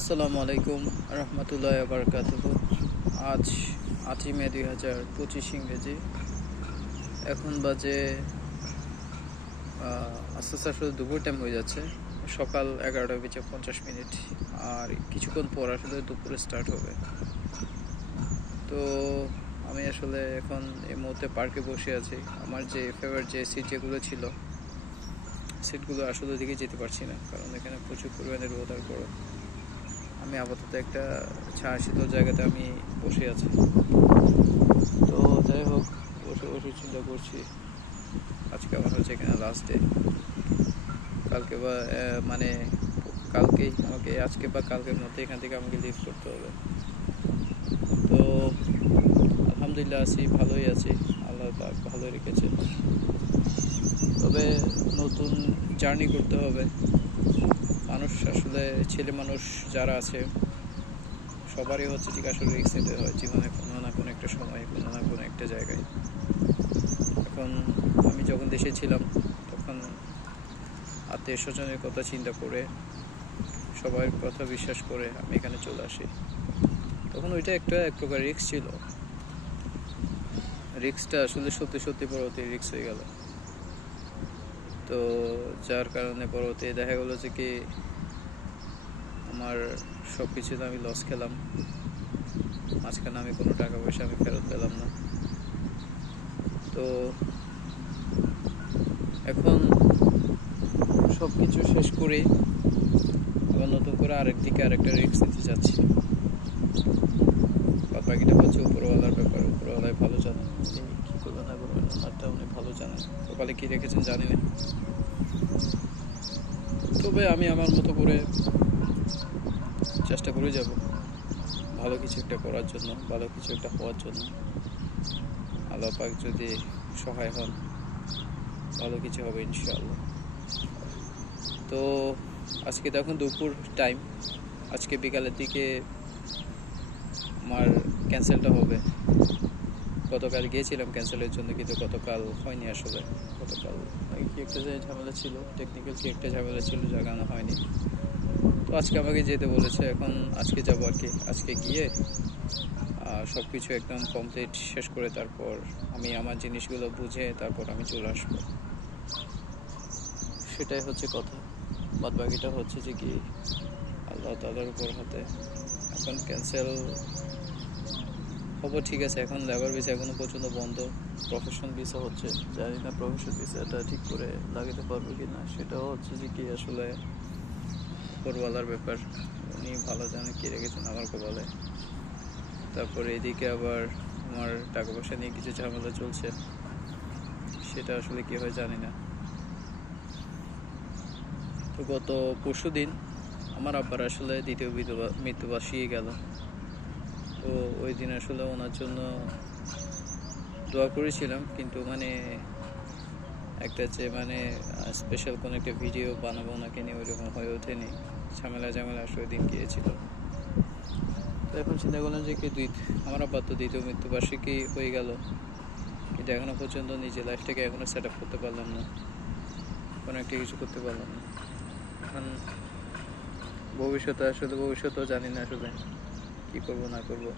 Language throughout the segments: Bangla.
আসসালামু আলাইকুম রহমতুল্লাহ বারকাতুহ। আজ 8 মে 2025 ইংরেজি। এখন বাজে আস্তে আস্তে আসলে দুপুর টাইম হয়ে যাচ্ছে। সকাল 11:50 আর কিছুক্ষণ পর আসলে দুপুরে স্টার্ট হবে। তো আমি আসলে এখন এই মুহূর্তে পার্কে বসে আছি। আমার যে ফেভারিট যে সিট যেগুলো ছিল সিটগুলো আসলে দিকে যেতে পারছি না, কারণ এখানে প্রচুর পরিমাণে রোদ আর গরম। আমি আপাতত একটা ছায়া শীতল জায়গাতে আমি বসে আছি। তো যাই হোক, বসে বসে চিন্তা করছি আজকে আমার হচ্ছে এখানে লাস্ট ডে। কালকে বা মানে কালকেই আমাকে, আজকে বা কালকের মধ্যে এখান থেকে আমাকে লিভ করতে হবে। তো আলহামদুলিল্লাহ আছি, ভালোই আছি, আল্লাহ পাক ভালোই রেখেছে। তবে নতুন জার্নি করতে হবে। মানুষ আসলে, ছেলে মানুষ যারা আছে সবারই হচ্ছে ঠিক আসলে রিস্ক নিতে হয় জীবনে, কোনো না কোনো একটা সময়, কোনো না কোনো একটা জায়গায়। এখন আমি যখন দেশে ছিলাম তখন আত্মীয় স্বজনের কথা চিন্তা করে, সবার কথা বিশ্বাস করে আমি এখানে চলে আসি। তখন ওইটা এক প্রকার রিস্ক ছিল। রিস্কটা আসলে সত্যি সত্যি পরবর্তী রিস্ক হয়ে গেল। তো যার কারণে পরবর্তী দেখা গেলো যে কি আমার সব কিছুতে আমি লস খেলাম। মাঝখানে আমি কোনো টাকা পয়সা আমি ফেরত পেলাম না। তো এখন সব কিছু শেষ করে আবার নতুন করে আরেকদিকে আরেকটা রিস্ক নিতে যাচ্ছি। বাদ বাকিটা হচ্ছে উপরওয়ালার ব্যাপার। উপরওয়ালাই ভালো জানেন, উনি কী করবেন না করবেন ওনারটা উনি ভালো জানেন। কপালে কী রেখেছেন জানি না। তবে আমি আমার মতো করে চেষ্টা করে যাব ভালো কিছু একটা করার জন্য, ভালো কিছু একটা হওয়ার জন্য। আল্লাহ পাক যদি সহায় হন, ভালো কিছু হবে ইনশাআল্লাহ। তো আজকে দেখুন দুপুর টাইম, আজকে বিকালের দিকে আমার ক্যান্সেলটা হবে। গতকাল গিয়েছিলাম ক্যান্সেলের জন্য, কিন্তু গতকাল হয়নি আসলে। গতকাল কি একটা ঝামেলা ছিল, টেকনিক্যাল কি একটা ঝামেলা ছিল, জাগানো হয়নি। তো আজকে আমাকে যেতে বলেছে, এখন আজকে যাবো আর কি। আজকে গিয়ে সব কিছু একদম কমপ্লিট শেষ করে তারপর আমি আমার জিনিসগুলো বুঝে তারপর আমি চলে আসবো। সেটাই হচ্ছে কথা। বাদ বাকিটা হচ্ছে যে কি আল্লাহ তাআলার উপর হাতে। এখন ক্যান্সেল হবো ঠিক আছে। এখন লেবার ভিসা এখনো পর্যন্ত বন্ধ, প্রফেশন ভিসা হচ্ছে। জানি না প্রফেশন ভিসাটা ঠিক করে লাগাতে পারবো কি না, সেটাও হচ্ছে যে কি আসলে উপরওয়ালার ব্যাপার। উনি ভালো জানে কী রেখেছেন আমার কপালে। তারপরে এদিকে আবার আমার টাকা পয়সা নিয়ে কিছু ঝামেলা চলছে, সেটা আসলে কী হয় জানি না। তো গত পরশু দিন আমার আব্বার আসলে দ্বিতীয় মৃত্যুবার্ষিকী গেল। তো ওই দিন আসলে ওনার জন্য দোয়া করেছিলাম, কিন্তু একটা যে স্পেশাল কোনো একটা ভিডিও বানাবো ওনাকে নিয়ে ওইরকম হয়ে ওঠেনি। ঝামেলা আসলে দিন গিয়েছিল। তো এখন চিন্তা করলাম যে কি আমার আব্বার তো দ্বিতীয় মৃত্যুবার্ষিকী হয়ে গেল, কিন্তু এখনও পর্যন্ত নিজের লাইফটাকে এখনও সেট আপ করতে পারলাম না, কোনো একটা কিছু করতে পারলাম না। এখন ভবিষ্যতেও জানি না আসলে কী করবো না করবো।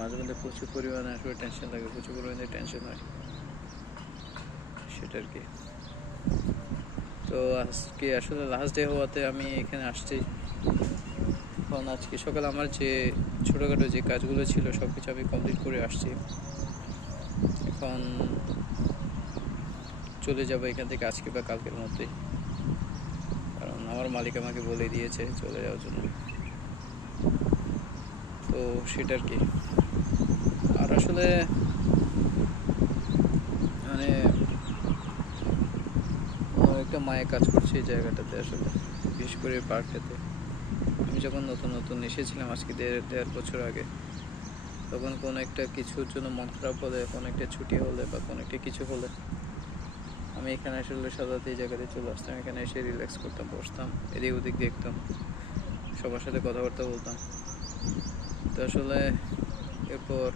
মাঝে মধ্যে প্রচুর পরিমাণে আসলে টেনশন লাগে, প্রচুর পরিমাণে টেনশন হয়, সেটা আর কি। তো আজকে আসলে লাস্ট ডে হওয়াতে আমি এখানে আসছি। এখন আজকে সকাল আমার যে ছোটোখাটো যে কাজগুলো ছিল সব কিছু আমি কমপ্লিট করে আসছি। এখন চলে যাব এখান থেকে আজকে বা কালকের মধ্যেই, কারণ আমার মালিক আমাকে বলে দিয়েছে চলে যাওয়ার জন্য। তো সেটা আর কি। আর আসলে একটা মায়া কাজ করছে এই জায়গাটাতে আসলে, বিশেষ করে পার্কটাতে। আমি যখন নতুন এসেছিলাম আজকে দেড় বছর আগে, তখন কোনো একটা কিছুর জন্য মন খারাপ হলে, কোনো একটা ছুটি হলে বা কোনো একটা কিছু হলে আমি এখানে আসলে সাধারণত এই জায়গাতে চলে আসতাম। এখানে এসে রিল্যাক্স করতাম, বসতাম, এদিক ওদিক দেখতাম, সবার সাথে কথাবার্তা বলতাম। তো আসলে এরপর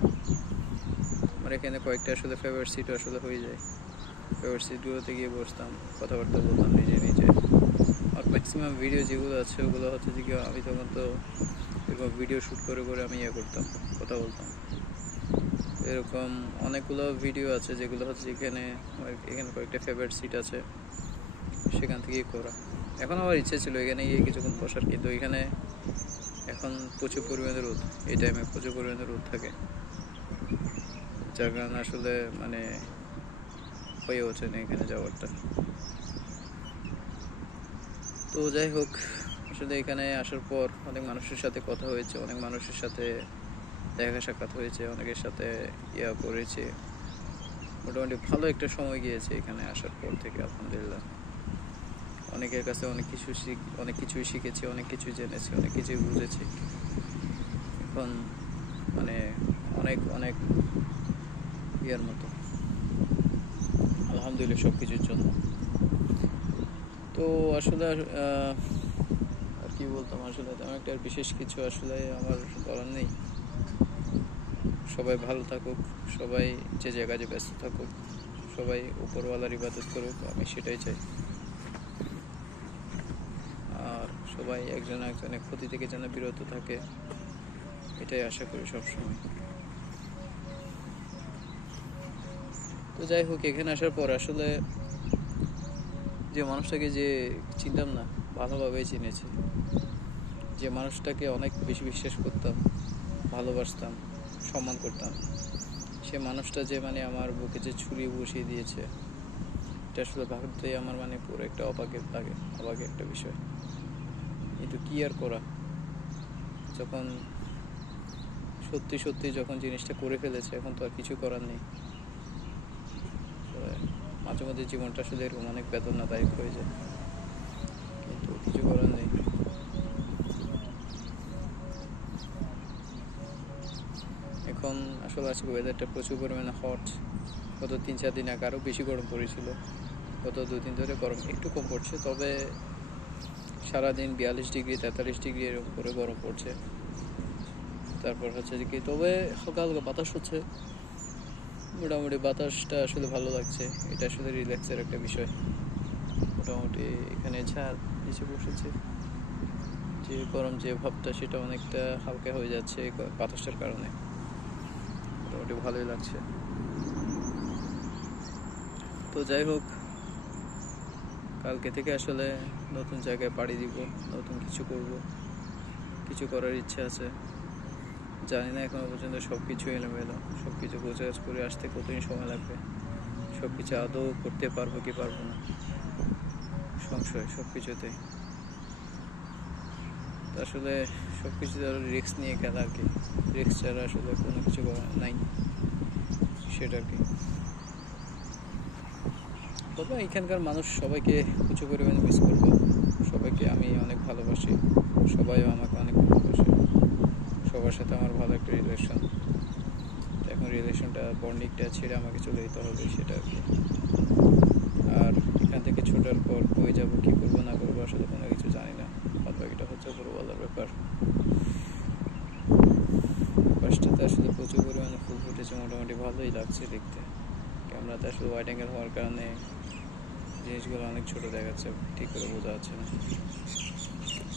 আমার এখানে কয়েকটা আসলে ফেভারিট সিটও আসলে হয়ে যায়। ফেভারিট সিটগুলোতে গিয়ে বসতাম, কথাবার্তা বলতাম নিজে নিজে। আর ম্যাক্সিমাম ভিডিও যেগুলো আছে ওগুলো হচ্ছে যে কি আমি তখন তো এরকম ভিডিও শ্যুট করে করে আমি করতাম, কথা বলতাম। এরকম অনেকগুলো ভিডিও আছে যেগুলো হচ্ছে এখানে এখানে কয়েকটা ফেভারিট সিট আছে, সেখান থেকেই করা। এখন আমার ইচ্ছে ছিল এখানে গিয়ে কিছুক্ষণ বসার, কিন্তু এখানে এখন প্রচুর পরিমাণে রোদ, এই টাইমে প্রচুর পরিমাণে রোদ থাকে, যার কারণে আসলে মানে হয়ে ওঠে না এখানে যাওয়ারটা। তো যাই হোক, আসলে এখানে আসার পর অনেক মানুষের সাথে কথা হয়েছে, অনেক মানুষের সাথে দেখা সাক্ষাৎ হয়েছে, অনেকের সাথে করেছে। মোটামুটি ভালো একটা সময় গিয়েছে এখানে আসার পর থেকে, আলহামদুলিল্লাহ। অনেকের কাছে অনেক কিছুই শিখেছি, অনেক কিছুই জেনেছি, অনেক কিছুই বুঝেছি। এখন মানে অনেক অনেক মতো, আলহামদুলিল্লাহ, সব কিছুর জন্য। তো আসলে আর কি বলতাম, আসলে তেমন একটা বিশেষ কিছু আসলে আমার বলার নেই। সবাই ভালো থাকুক, সবাই যে জায়গায় ব্যস্ত থাকুক, সবাই উপরওয়ালার ইবাদত করুক, আমি সেটাই চাই। আর সবাই একজন একজনের ক্ষতি থেকে যেন বিরত থাকে, এটাই আশা করি সবসময়। তো যাই হোক, এখানে আসার পর আসলে যে মানুষটাকে যে চিনতাম না, ভালোভাবেই চিনেছি। যে মানুষটাকে অনেক বেশি বিশ্বাস করতাম, ভালোবাসতাম, সম্মান করতাম, সে মানুষটা যে মানে আমার বুকে যে ছুরি বসিয়ে দিয়েছে, এটা আসলে ভাবতেই আমার মানে পুরো একটা অবাকের একটা বিষয়। কিন্তু কি আর করা, যখন সত্যি সত্যি যখন জিনিসটা করে ফেলেছে, এখন তো আর কিছু করার নেই। মাঝে মধ্যে জীবনটা আসলে এরকম অনেক বেদনাদায়ক হয়ে যায়, কিন্তু কিছু করার নেই। এখন আসলে আজকে ওয়েদারটা প্রচুর পরিমাণে হট। গত 3-4 দিন আগে আরও বেশি গরম পড়েছিল, গত 2 দিন ধরে গরম একটু কম পড়ছে, তবে সারাদিন 42 ডিগ্রি 43 ডিগ্রি এরকম করে গরম পড়ছে। তারপর হচ্ছে যে কি, তবে হালকা হালকা বাতাস হচ্ছে, মোটামুটি বাতাসটা আসলে ভালো লাগছে, এটা আসলে রিল্যাক্সের একটা বিষয়। মোটামুটি এখানে ঝাড় নিচে বসেছে, যে গরম যে ভাবটা সেটা অনেকটা হালকা হয়ে যাচ্ছে বাতাসটার কারণে, মোটামুটি ভালোই লাগছে। তো যাই হোক, কালকে থেকে আসলে নতুন জায়গায় পাড়ি দিব, নতুন কিছু করব, কিছু করার ইচ্ছে আছে। জানি না এখনো পর্যন্ত সব কিছু এলোমেলো, সব কিছু গোছগাছ করে আসতে কতদিন সময় লাগবে, সব কিছু আদৌ করতে পারবো কি পারবো না, সংশয় সব কিছুতে। আসলে সব কিছু আরও রিস্ক নিয়ে খেলা আর কি, রিস্ক ছাড়া আসলে কোনো কিছু করার নাই, সেটা আর কি। তবে এখানকার মানুষ সবাইকে প্রচুর পরিমাণে মিস করবো, সবাইকে আমি অনেক ভালোবাসি, সবাইও আমাকে অনেক ভালোবাসে, সবার সাথে আমার ভালো একটা রিলেশন। এখন রিলেশনটা বন্ডিংটা ছেড়ে আমাকে চলে যেতে হবে, সেটা আর কি। আর এখান থেকে ছোটার পর কই যাব, কী করবো না করবো আসলে কোনো কিছু জানি না, বাদ বাকিটা হচ্ছে বলার ব্যাপার। পাশটাতে আসলে প্রচুর পরিমাণে ফুল ফুটেছে, মোটামুটি ভালোই লাগছে দেখতে। ক্যামেরাতে আসলে ওয়াইড অ্যাঙ্গেল হওয়ার কারণে জিনিসগুলো অনেক ছোটো দেখাচ্ছে, ঠিক করে বোঝা যাচ্ছে না।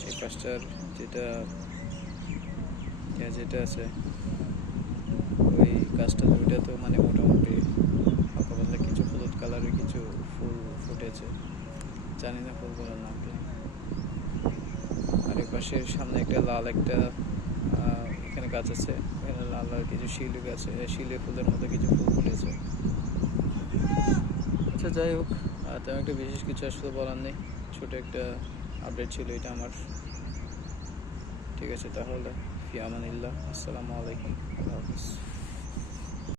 এই পাশটার যেটা আছে ওই গাছটা, ওইটা তো মানে মোটামুটি হালকা পাতলা কিছু হলুদ কালারের কিছু ফুল ফুটেছে, জানি না ফুলগুলোর নাম কি। আর এই পাশের সামনে একটা লাল একটা এখানে গাছ আছে, এখানে লাল লাল কিছু শিউলি গাছে, শিউলি ফুলের মতো কিছু ফুল ফুটেছে। আচ্ছা যাই হোক, তেমন একটা বিশেষ কিছু আসলে বলার নেই, ছোটো একটা আপডেট ছিল এটা আমার। ঠিক আছে তাহলে, ফি আমানিল্লাহ, আসসালামু আলাইকুম, আল্লাহ হাফিজ।